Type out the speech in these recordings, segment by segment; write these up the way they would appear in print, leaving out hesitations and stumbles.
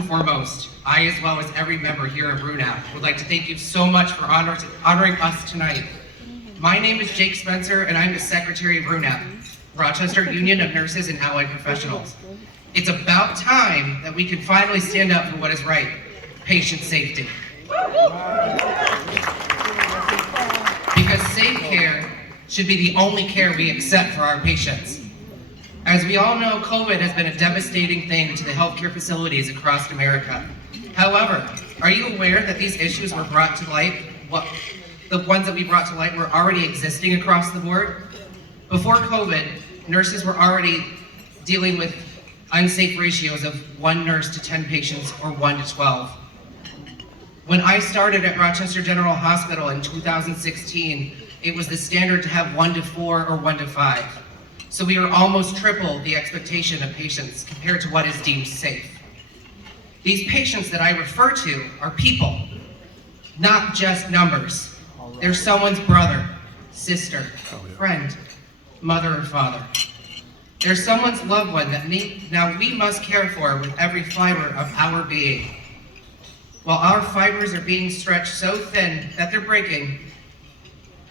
and foremost, I, as well as every member here of RUNAP, would like to thank you so much for honoring us tonight. My name is Jake Spencer, and I'm the Secretary of RUNAP, Rochester Union of Nurses and Allied Professionals. It's about time that we can finally stand up for what is right, patient safety. Because safe care should be the only care we accept for our patients. As we all know, COVID has been a devastating thing to the healthcare facilities across America. However, are you aware that these issues were brought to light? The ones that we brought to light were already existing across the board? Before COVID, nurses were already dealing with unsafe ratios of 1 nurse to 10 patients or 1 to 12. When I started at Rochester General Hospital in 2016, it was the standard to have 1 to 4 or 1 to 5. So we are almost triple the expectation of patients compared to what is deemed safe. These patients that I refer to are people, not just numbers. They're someone's brother, sister, friend, mother, or father. They're someone's loved one that now we must care for with every fiber of our being. While our fibers are being stretched so thin that they're breaking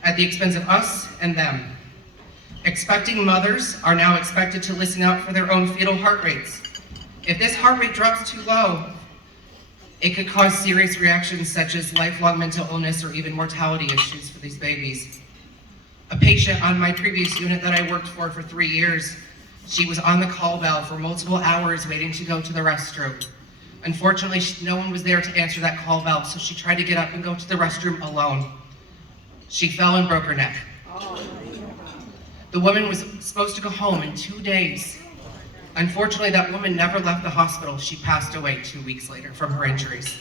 at the expense of us and them. Expecting mothers are now expected to listen out for their own fetal heart rates. If this heart rate drops too low, it could cause serious reactions such as lifelong mental illness or even mortality issues for these babies. A patient on my previous unit that I worked for 3 years, she was on the call bell for multiple hours waiting to go to the restroom. Unfortunately, no one was there to answer that call bell, so she tried to get up and go to the restroom alone. She fell and broke her neck. The woman was supposed to go home in 2 days. Unfortunately, that woman never left the hospital. She passed away 2 weeks later from her injuries.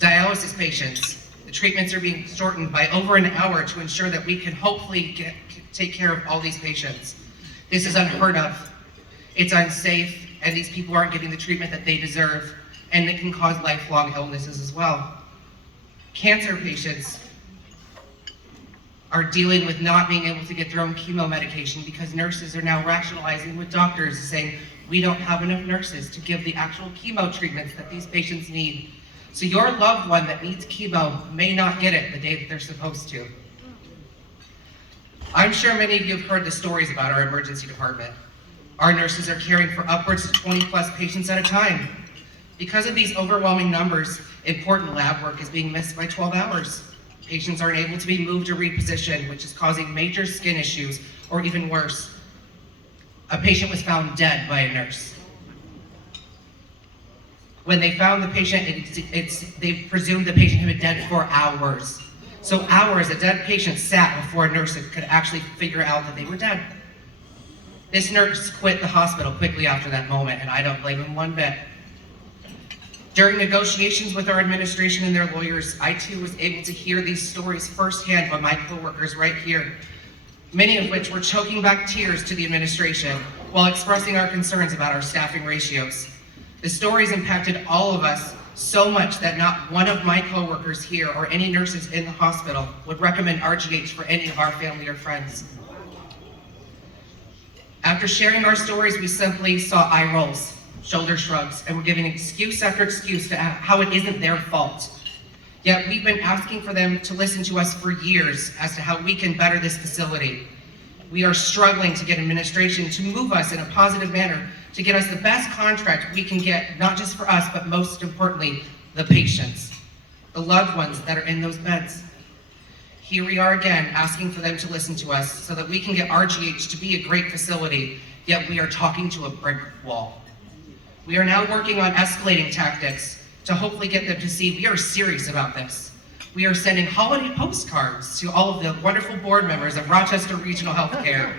Dialysis patients, the treatments are being shortened by over an hour to ensure that we can hopefully take care of all these patients. This is unheard of. It's unsafe, and these people aren't getting the treatment that they deserve, and it can cause lifelong illnesses as well. Cancer patients are dealing with not being able to get their own chemo medication because nurses are now rationalizing with doctors saying, we don't have enough nurses to give the actual chemo treatments that these patients need. So your loved one that needs chemo may not get it the day that they're supposed to. I'm sure many of you have heard the stories about our emergency department. Our nurses are caring for upwards of 20 plus patients at a time. Because of these overwhelming numbers, important lab work is being missed by 12 hours. Patients aren't able to be moved or repositioned, which is causing major skin issues, or even worse. A patient was found dead by a nurse. When they found the patient, they presumed the patient had been dead for hours. So hours, a dead patient sat before a nurse could actually figure out that they were dead. This nurse quit the hospital quickly after that moment, and I don't blame him one bit. During negotiations with our administration and their lawyers, I too was able to hear these stories firsthand by my coworkers right here, many of which were choking back tears to the administration while expressing our concerns about our staffing ratios. The stories impacted all of us so much that not one of my coworkers here or any nurses in the hospital would recommend RGH for any of our family or friends. After sharing our stories, we simply saw eye rolls, shoulder shrugs, and we're giving excuse after excuse to how it isn't their fault. Yet we've been asking for them to listen to us for years as to how we can better this facility. We are struggling to get administration to move us in a positive manner, to get us the best contract we can get, not just for us, but most importantly, the patients, the loved ones that are in those beds. Here we are again, asking for them to listen to us so that we can get RGH to be a great facility, yet we are talking to a brick wall. We are now working on escalating tactics to hopefully get them to see we are serious about this. We are sending holiday postcards to all of the wonderful board members of Rochester Regional Healthcare.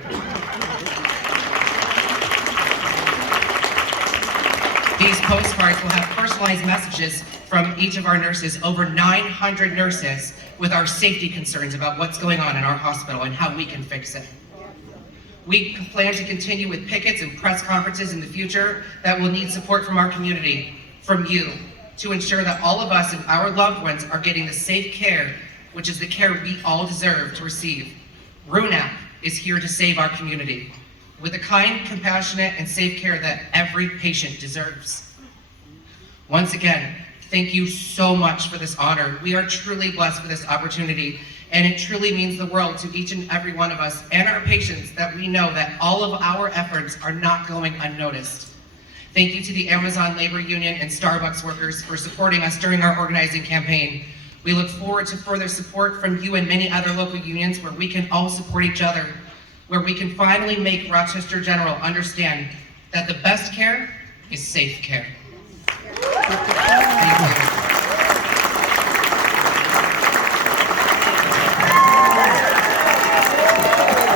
These postcards will have personalized messages from each of our nurses, over 900 nurses, with our safety concerns about what's going on in our hospital and how we can fix it. We plan to continue with pickets and press conferences in the future that will need support from our community, from you, to ensure that all of us and our loved ones are getting the safe care, which is the care we all deserve to receive. RUNAP is here to save our community with the kind, compassionate, and safe care that every patient deserves. Once again, thank you so much for this honor. We are truly blessed for this opportunity, and it truly means the world to each and every one of us and our patients that we know that all of our efforts are not going unnoticed. Thank you to the Amazon Labor Union and Starbucks workers for supporting us during our organizing campaign. We look forward to further support from you and many other local unions where we can all support each other, where we can finally make Rochester General understand that the best care is safe care.